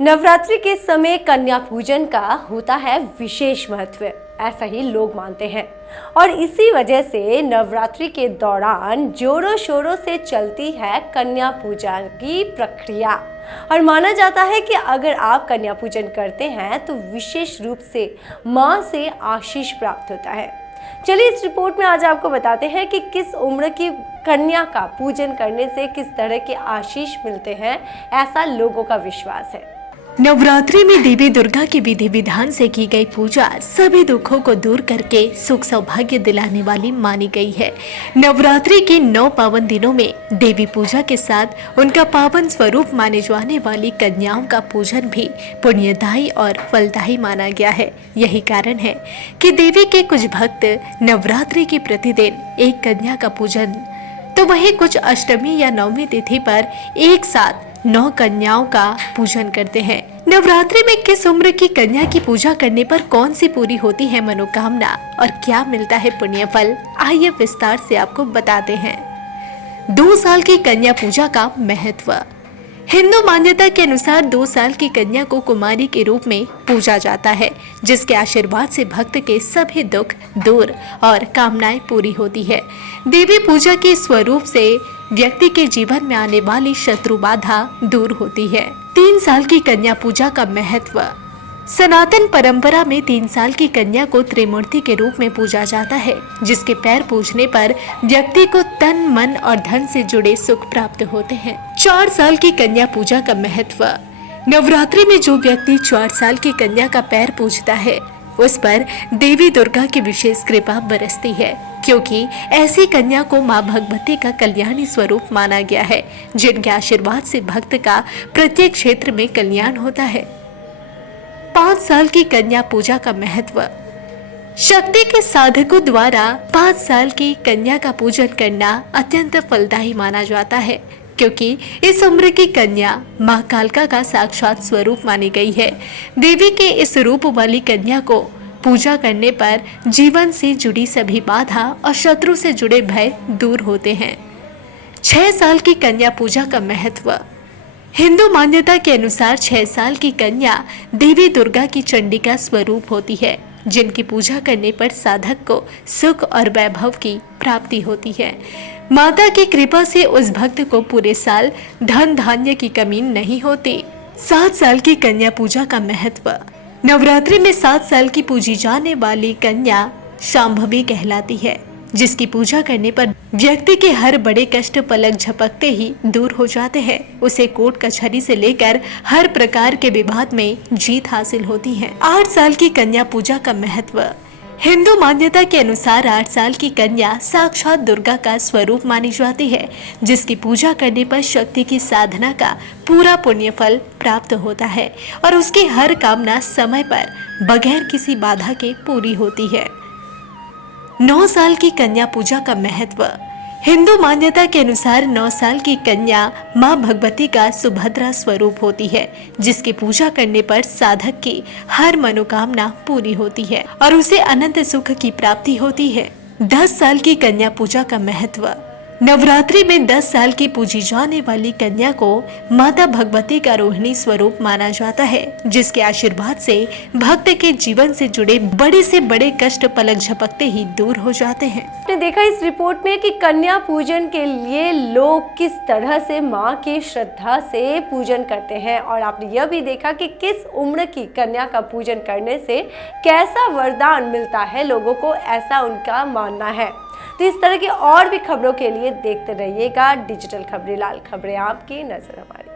नवरात्रि के समय कन्या पूजन का होता है विशेष महत्व, ऐसा ही लोग मानते हैं। और इसी वजह से नवरात्रि के दौरान जोरों शोरों से चलती है कन्या पूजन की प्रक्रिया। और माना जाता है कि अगर आप कन्या पूजन करते हैं तो विशेष रूप से मां से आशीष प्राप्त होता है। चलिए इस रिपोर्ट में आज आपको बताते हैं कि किस उम्र की कन्या का पूजन करने से किस तरह के आशीष मिलते हैं, ऐसा लोगों का विश्वास है। नवरात्रि में देवी दुर्गा की विधि विधान से की गई पूजा सभी दुखों को दूर करके सुख सौभाग्य दिलाने वाली मानी गई है। नवरात्रि के 9 पावन दिनों में देवी पूजा के साथ उनका पावन स्वरूप माने जाने वाली कन्याओं का पूजन भी पुण्यदायी और फलदायी माना गया है। यही कारण है कि देवी के कुछ भक्त नवरात्रि के प्रतिदिन एक कन्या का पूजन तो वहीं कुछ अष्टमी या नवमी तिथि पर एक साथ 9 कन्याओं का पूजन करते हैं। नवरात्रि में किस उम्र की कन्या की पूजा करने पर कौन सी पूरी होती है मनोकामना और क्या मिलता है पुण्य फल, आइए विस्तार से आपको बताते हैं। 2 साल की कन्या पूजा का महत्व। हिंदू मान्यता के अनुसार 2 साल की कन्या को कुमारी के रूप में पूजा जाता है, जिसके आशीर्वाद से भक्त के सभी दुख दूर और कामनाएं पूरी होती है। देवी पूजा के स्वरूप से व्यक्ति के जीवन में आने वाली शत्रु बाधा दूर होती है। 3 साल की कन्या पूजा का महत्व। सनातन परंपरा में 3 साल की कन्या को त्रिमूर्ति के रूप में पूजा जाता है, जिसके पैर पूजने पर व्यक्ति को तन मन और धन से जुड़े सुख प्राप्त होते हैं। 4 साल की कन्या पूजा का महत्व। नवरात्रि में जो व्यक्ति 4 साल की कन्या का पैर पूजता है उस पर देवी दुर्गा की विशेष कृपा बरसती है, क्योंकि ऐसी कन्या को मां भगवती का कल्याणी स्वरूप माना गया है, जिनके आशीर्वाद से भक्त का प्रत्येक क्षेत्र में कल्याण होता है। 5 साल की कन्या पूजा का महत्व। शक्ति के साधकों द्वारा 5 साल की कन्या का पूजन करना अत्यंत फलदायी माना जाता है, क्योंकि इस उम्र की कन्या मां कालका का साक्षात स्वरूप मानी गई है। देवी के इस रूप वाली कन्या को पूजा करने पर जीवन से जुड़ी सभी बाधा और शत्रु से जुड़े भय दूर होते हैं। 6 साल की कन्या पूजा का महत्व। हिंदू मान्यता के अनुसार 6 साल की कन्या देवी दुर्गा की चंडिका स्वरूप होती है, जिनकी पूजा करने पर साधक को सुख और वैभव की प्राप्ति होती है। माता की कृपा से उस भक्त को पूरे साल धन धान्य की कमी नहीं होती। 7 साल की कन्या पूजा का महत्व। नवरात्रि में 7 साल की पूजी जाने वाली कन्या शांभवी कहलाती है, जिसकी पूजा करने पर व्यक्ति के हर बड़े कष्ट पलक झपकते ही दूर हो जाते हैं। उसे कोर्ट कचहरी से लेकर हर प्रकार के विवाद में जीत हासिल होती है। 8 साल की कन्या पूजा का महत्व। हिंदू मान्यता के अनुसार 8 साल की कन्या साक्षात दुर्गा का स्वरूप मानी जाती है, जिसकी पूजा करने पर शक्ति की साधना का पूरा पुण्य फल प्राप्त होता है और उसकी हर कामना समय पर बगैर किसी बाधा के पूरी होती है। 9 साल की कन्या पूजा का महत्व। हिंदू मान्यता के अनुसार 9 साल की कन्या मां भगवती का सुभद्रा स्वरूप होती है, जिसकी पूजा करने पर साधक की हर मनोकामना पूरी होती है और उसे अनंत सुख की प्राप्ति होती है। 10 साल की कन्या पूजा का महत्व। नवरात्रि में 10 साल की पूजी जाने वाली कन्या को माता भगवती का रोहिणी स्वरूप माना जाता है, जिसके आशीर्वाद से भक्त के जीवन से जुड़े बड़े से बड़े कष्ट पलक झपकते ही दूर हो जाते हैं। आपने देखा इस रिपोर्ट में कि कन्या पूजन के लिए लोग किस तरह से मां की श्रद्धा से पूजन करते हैं, और आपने यह भी देखा कि किस उम्र की कन्या का पूजन करने से कैसा वरदान मिलता है लोगों को, ऐसा उनका मानना है। तो इस तरह की और भी खबरों के लिए देखते रहिएगा डिजिटल खबरें। लाल खबरें, आपकी नजर हमारी।